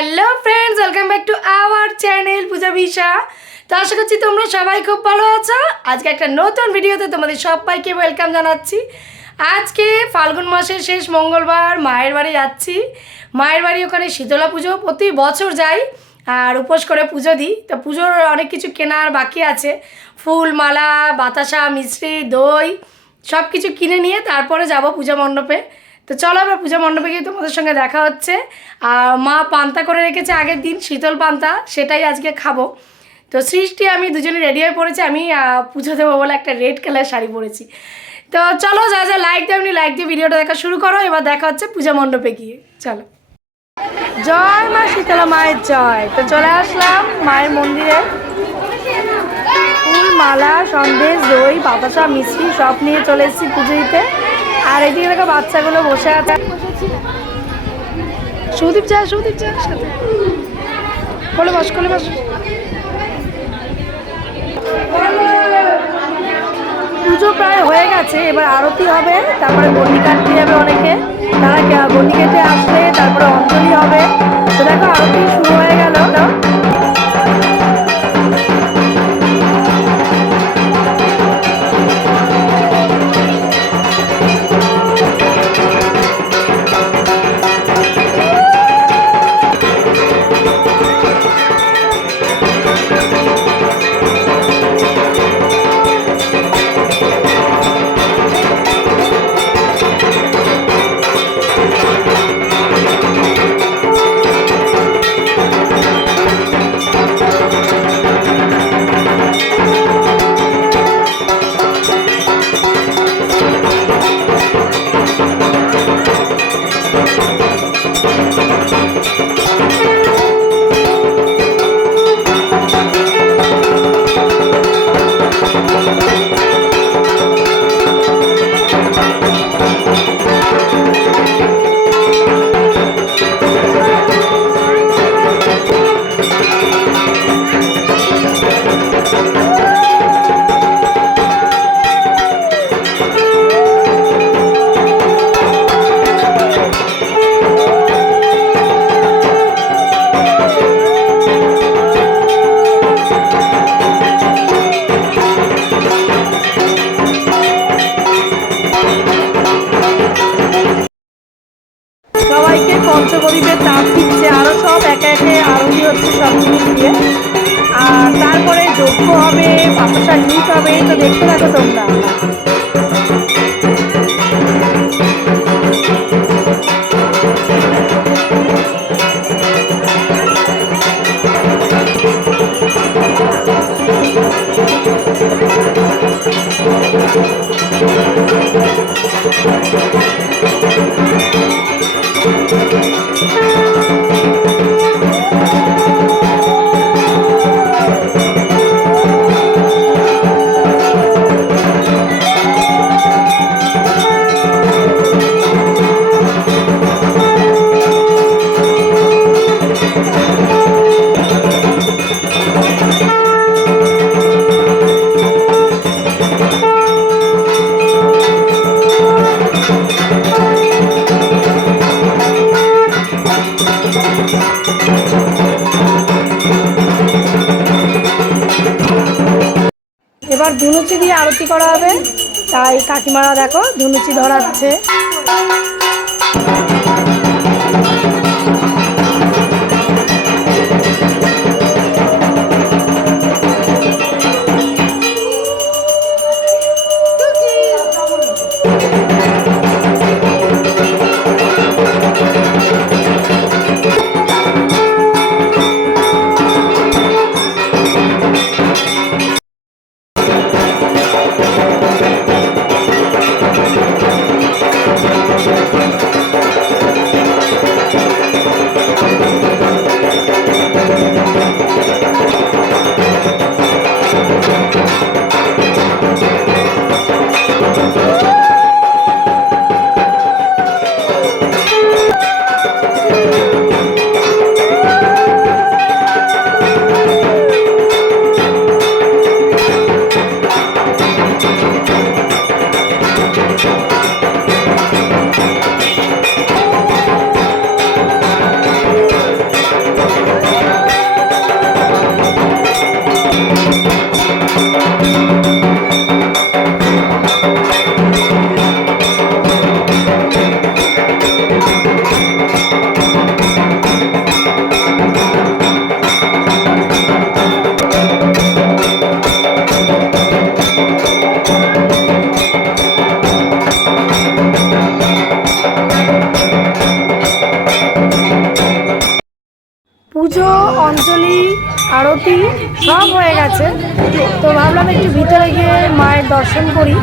Hello friends welcome back to our channel Puja বিশা তো আশা করছি তোমরা সবাই খুব ভালো আছো। আজকে একটা নতুন ভিডিওতে তোমাদের সবাইকে ওয়েলকাম জানাচ্ছি। আজকে ফাল্গুন মাসের শেষ মঙ্গলবার, মায়ের বাড়ি যাচ্ছি। মায়ের বাড়ি ওখানে শীতলা পুজো, প্রতি বছর যাই। আর উপোস করে পুজো দিই। তো পুজোর অনেক কিছু কেনার বাকি আছে। ফুল, মালা, বাতাসা মিষ্টি দই সব কিছু কিনে নিয়ে তারপরে যাব পূজা মণ্ডপে। তো চলো এবার পূজা মণ্ডপে গিয়ে তোমাদের সঙ্গে দেখা হচ্ছে। আর মা পান্তা করে রেখেছে আগের দিন, শীতল পান্তা, সেটাই আজকে খাব। তো সৃষ্টি, আমি দুজনে রেডি হয়ে পড়েছি, আমি পুজো দেবো বলে একটা রেড কালার শাড়ি পরেছি। তো চলো, যা যা লাইক দিয়ে আপনি লাইক দিয়ে ভিডিওটা দেখা শুরু করো, এবার দেখা হচ্ছে পূজা মণ্ডপে গিয়ে। চলো। জয় মা শীতলা মায়ের জয়। তো চলে আসলাম মায়ের মন্দিরে। ফুল মালা সন্দেশ, দই বাতাসা মিষ্টি সব নিয়ে চলে এসেছি পুজো দিতে। আর এদিকে দেখো বাচ্চাগুলো বসে আছে। সুদীপ চা সুদীপ চা সাথে কোলে বস কোলে বস। পুজো প্রায় হয়ে গেছে, এবার আরতি হবে, তারপরে গন্ডি কাটতে যাবে অনেকে। তারা গন্ডি কেটে আসবে, তারপরে সবাইকে পঞ্চগরিবের তাপ দিচ্ছে আরও সব একে একে আরতি হচ্ছে সব জিনিস দিয়ে আর তারপরে যজ্ঞ হবে বাতাসা লুট হবে তো দেখতে থাকো তোমরা। এবার ধুনুচি দিয়ে আরতি করা হবে। তাই কাকিমারা দেখো ধুনুচি ধরাচ্ছে। আরতি সব হয়ে গেছে। তো ভাবলাম একটু ভিতরে গিয়ে মায়ের দর্শন করি।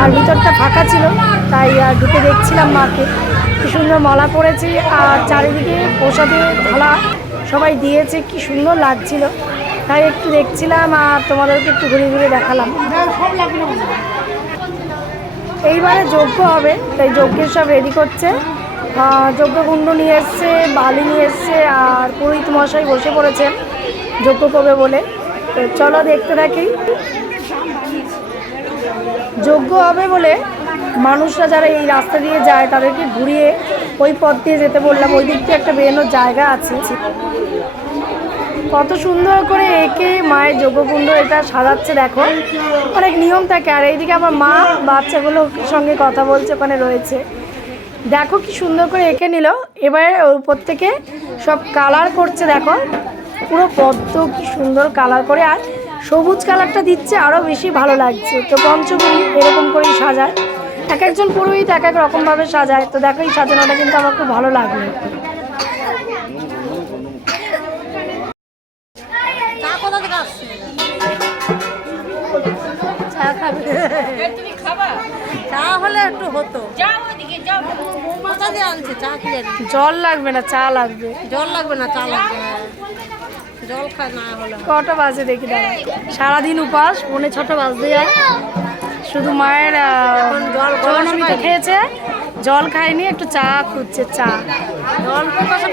আর ভিতরটা ফাঁকা ছিল, তাই আর ঢুকে দেখছিলাম মাকে। কি সুন্দর মালা পড়েছে, আর চারিদিকে প্রসাদে থালা সবাই দিয়েছে, কি সুন্দর লাগছিল। তাই একটু দেখছিলাম, আর তোমাদেরকে একটু ঘুরে ঘুরে দেখালাম। এইবারে যজ্ঞ হবে, তাই যজ্ঞের সব রেডি করছে। যজ্ঞকুণ্ড নিয়ে এসছে, বালি নিয়ে এসছে, আর পুরোহিত মশাই বসে পড়েছেন। যজ্ঞ করবে বলে। তো চলো দেখতে থাকি। যজ্ঞ হবে বলে মানুষরা যারা এই রাস্তা দিয়ে যায়, তাদেরকে ঘুরিয়ে ওই পথ দিয়ে যেতে বললাম। ওই দিক দিয়ে একটা বেরোনোর জায়গা আছে। কত সুন্দর করে একে মায়ের যোগকুণ্ড এটা সাজাচ্ছে দেখো অনেক নিয়ম থাকে। আর এইদিকে আমার মা বাচ্চাগুলোর সঙ্গে কথা বলছে, ওখানে রয়েছে। দেখো কি সুন্দর করে এঁকে নিল। এবারে ওর উপর থেকে সব কালার করছে, দেখো। পুরো পদ্ম কি সুন্দর কালার করে আর সবুজ কালারটা দিচ্ছে আরও বেশি ভালো লাগছে। তো পঞ্চমী এরকম করেই সাজায়। এক একজন পুরোহিত এক এক রকমভাবে সাজায়। তো দেখো এই সাজানোটা কিন্তু আমার খুব ভালো লাগল। জল লাগবে না চা লাগবে। জল লাগবে না চা লাগবে হ্যাঁ। জল খায় না হলে কটা বাজে দেখি দাঁড়া সারাদিন উপাস পৌনে ছটা বাজতে যায়। শুধু মায়ের জল। খেয়েছে জল খায়নি একটু চা খুঁজছে চা। জল পিপাসা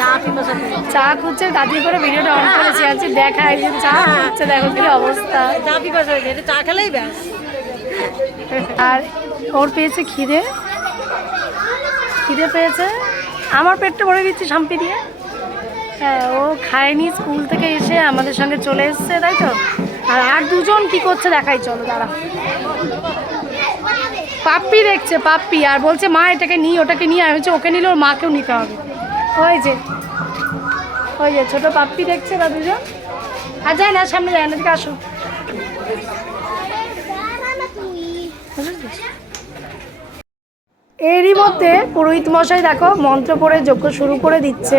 চা পিপাসা চা খুঁজছে দাদি করে ভিডিওটা অন করেছি আছি দেখা একদিন চা খুঁজছে দেখো কি অবস্থা। চা পিপাসা হয়ে চা খেলেই ব্যাস। আর ওর পেয়েছে খিদে। খিদে পেয়েছে। আমার পেটটা ভরে দিচ্ছি শাম্পি দিয়ে। হ্যাঁ ও খায়নি স্কুল থেকে এসে আমাদের সঙ্গে চলে এসছে, তাই তো? আর আর দুজন কি করছে দেখাই, চলো দাঁড়া। পাপ্পি দেখছে, পাপ্পি, আর বলছে, মা, এটাকে নিই, ওটাকে নিয়ে আমি হচ্ছে ওকে নিলে ওর মাকেও নিতে হবে। ওই যে ওই যে, ছোটো পাপ্পি দেখছে বা দুজন। আর যায় না, সামনে যায় না আসো। এরই মধ্যে পুরোহিত মশাই দেখো মন্ত্র পড়ে যজ্ঞ শুরু করে দিচ্ছে।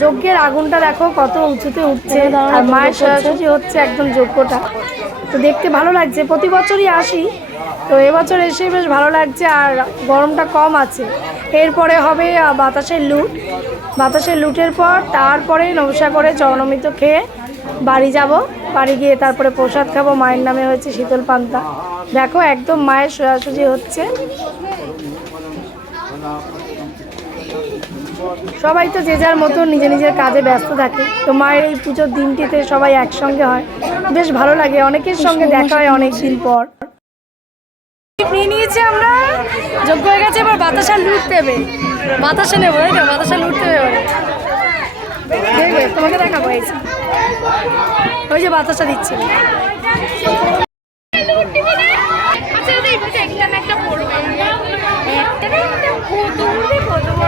যজ্ঞের আগুনটা দেখো কত উঁচুতে উঠছে। আর মায়ের সোজাসুজি হচ্ছে একদম যজ্ঞটা। তো দেখতে ভালো লাগছে প্রতি বছরই আসি। তো এবছর এসে বেশ ভালো লাগছে আর গরমটা কম আছে। এরপরে হবে বাতাসের লুট। বাতাসের লুটের পর তারপরে নবসা করে চরণমিত খেয়ে বাড়ি যাব। বাড়ি গিয়ে তারপরে প্রসাদ খাব। মায়ের নামে হয়েছে শীতল পান্তা। দেখো একদম মায়ের সোজাসুজি হচ্ছে। সবাই তো যে যার মতো নিজে নিজের কাজে ব্যস্ত থাকে। তো মায়ের এই পুজোর দিনটিতে সবাই একসঙ্গে হয়। বেশ ভালো লাগে, অনেকের সঙ্গে দেখা হয় অনেক দিন পর। নিয়ে নিয়েছি আমরা। যোগ্য হয়ে গেছে, এবার বাতাসা লুট দেবে। বাতাসা নেব, তাই তো? বাতাসা লুট দেবে এবারে। তোমাকে দেখাবো, এই যে। ওই যে বাতাসা দিচ্ছে।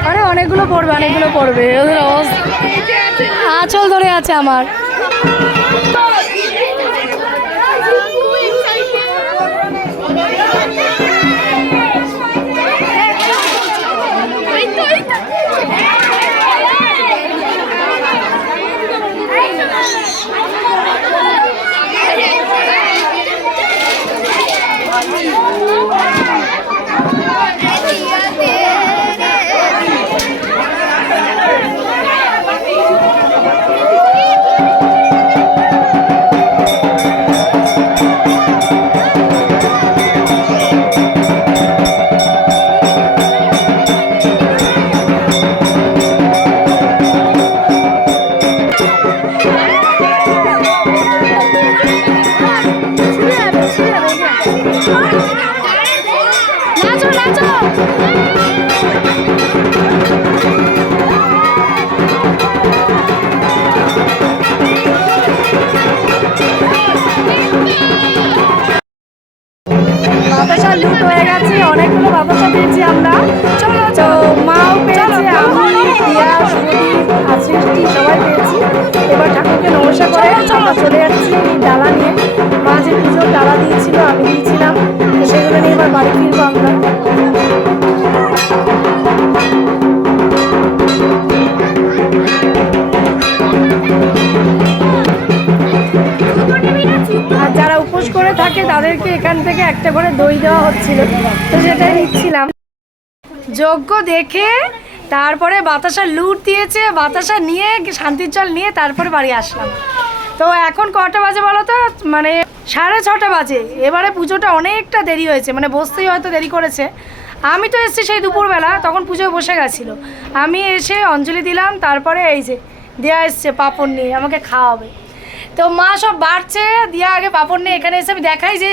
আরে অনেকগুলো পড়বে অনেকগুলো পড়বে। আঁচল ধরে আছে আমার। এখান থেকে একটা করে দই দেওয়া হচ্ছিল। তো সেটাই নিচ্ছিলাম। যজ্ঞ দেখে তারপরে বাতাসা লুট দিয়েছে, বাতাসা নিয়ে, শান্তির জল নিয়ে তারপরে বাড়ি আসলাম। তো এখন কটা বাজে বলো তো? মানে সাড়ে ছটা বাজে। এবারে পুজোটা অনেকটা দেরি হয়েছে মানে বসতেই হয়তো দেরি করেছে। আমি তো এসেছি সেই দুপুরবেলা, তখন পুজোয় বসে গেছিল। আমি এসে অঞ্জলি দিলাম, তারপরে এই যে দেয়া এসছে পাপড় নিয়ে, আমাকে খাওয়াবে। তো মা সব বাড়ছে, দিয়া আগে পাপড় নিয়ে এখানে এসে আমি দেখাই যে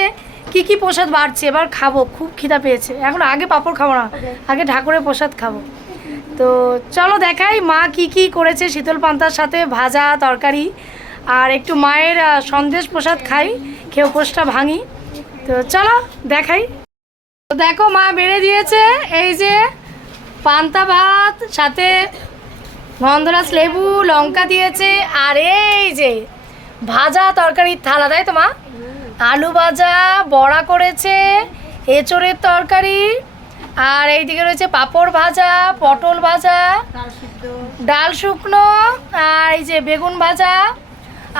কি কি প্রসাদ বাড়ছে? এবার খাব খুব খিদা পেয়েছে। এখন আগে পাপড় খাব না আগে ঠাকুরের প্রসাদ খাব। তো চলো দেখাই মা কি কি করেছে শীতল পান্তার সাথে ভাজা তরকারি আর একটু মায়ের সন্দেশ প্রসাদ খাই খেয়ে উপোসটা ভাঙি। তো চলো দেখাই। তো দেখো মা বেড়ে দিয়েছে এই যে পান্তা ভাত সাথে গন্ধরাজ লেবু লঙ্কা দিয়েছে আর এই যে ভাজা তরকারির থালা তাই তো মা? আলু ভাজা বড়া করেছে এঁচড়ের তরকারি আর এইদিকে রয়েছে পাঁপড় ভাজা পটল ভাজা ডাল শুকনো আর এই যে বেগুন ভাজা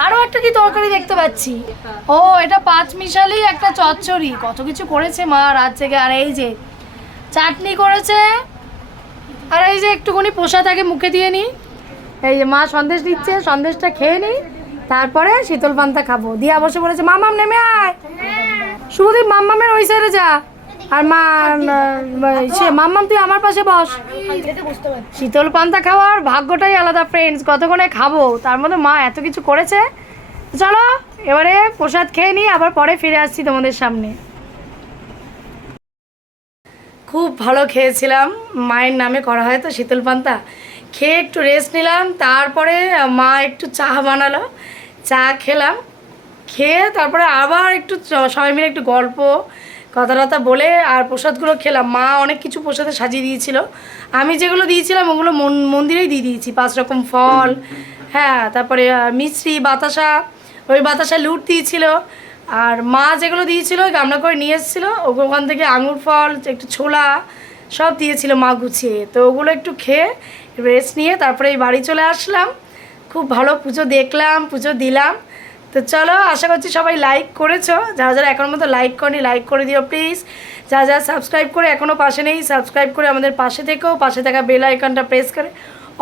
আরও একটা কি তরকারি দেখতে পাচ্ছি। ও এটা পাঁচ মিশালি একটা চচ্চড়ি কত কিছু করেছে মা রাত থেকে আর এই যে চাটনি করেছে আর এই যে একটুখানি প্রসাদ আগে মুখে দিয়ে নিই এই যে মা সন্দেশ দিচ্ছে সন্দেশটা খেয়ে নিই তারপরে শীতল পান্তা খাব। দিয়া বসে বলেছে মামাম, নেমে আয়। শুভদীপ, মাম্মামের ওই সাইডে যা। আর মা সে, মাম্মাম, তুই আমার পাশে বস। শীতল পান্তা খাওয়ার ভাগ্যটাই আলাদা ফ্রেন্ডস কতক্ষণে খাব? তার মধ্যে মা এত কিছু করেছে। চলো, এবারে প্রসাদ খেয়ে নিই, আবার পরে ফিরে আসছি তোমাদের সামনে। খুব ভালো খেয়েছিলাম, মায়ের নামে করা হয় তো শীতল পান্তা। খেয়ে একটু রেস্ট নিলাম, তারপরে মা একটু চা বানালো, চা খেলাম, খেয়ে তারপরে আবার একটু সবাই মিলে একটু গল্প কথা বলে আর প্রসাদগুলো খেলাম। মা অনেক কিছু প্রসাদে সাজিয়ে দিয়েছিল। আমি যেগুলো দিয়েছিলাম ওগুলো মন- মন্দিরেই দিয়ে দিয়েছি। পাঁচ রকম ফল হ্যাঁ তারপরে মিশ্রি বাতাসা, ওই বাতাসা লুট দিয়েছিল। আর মা যেগুলো দিয়েছিল, গামলা করে নিয়ে এসেছিল ওখান থেকে আঙুর ফল, একটু ছোলা সব দিয়েছিল, মা গুছিয়ে। তো ওগুলো একটু খেয়ে রেস্ট নিয়ে তারপরে এই বাড়ি চলে আসলাম। খুব ভালো পুজো দেখলাম, পুজো দিলাম। তো চলো, আশা করছি সবাই লাইক করেছ। যারা যারা এখনও মতো লাইক করনি লাইক করে দিও প্লিজ যারা যারা সাবস্ক্রাইব করে এখনও পাশে নেই সাবস্ক্রাইব করে আমাদের পাশে থেকেও পাশে থাকা বেল আইকনটা প্রেস করে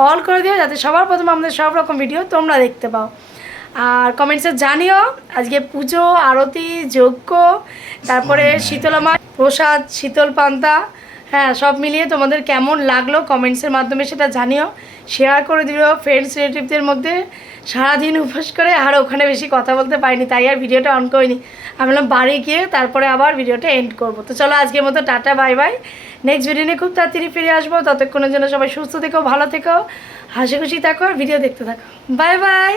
অল করে দিও, যাতে সবার প্রথমে আমাদের সব রকম ভিডিও তোমরা দেখতে পাও। আর কমেন্টসে জানিও, আজকে পুজো, আরতি, যজ্ঞ, তারপরে শীতলামা প্রসাদ, শীতল পান্তা হ্যাঁ সব মিলিয়ে তোমাদের কেমন লাগল কমেন্টসের মাধ্যমে সেটা জানিও। শেয়ার করে দিও ফ্রেন্ডস রিলেটিভদের মধ্যে। সারাদিন উপোস করে আর ওখানে বেশি কথা বলতে পারিনি, তাই আর ভিডিওটা অন করিনি। আমি বললাম বাড়ি গিয়ে তারপরে আবার ভিডিওটা এন্ড করব। তো চলো আজকের মতো tata bye bye next video নিয়ে খুব তাড়াতাড়ি ফিরে আসব। ততক্ষণের জন্য সবাই সুস্থ থেকো, ভালো থেকো। হাসি খুশি থাকো আর ভিডিও দেখতে থাকো। Bye bye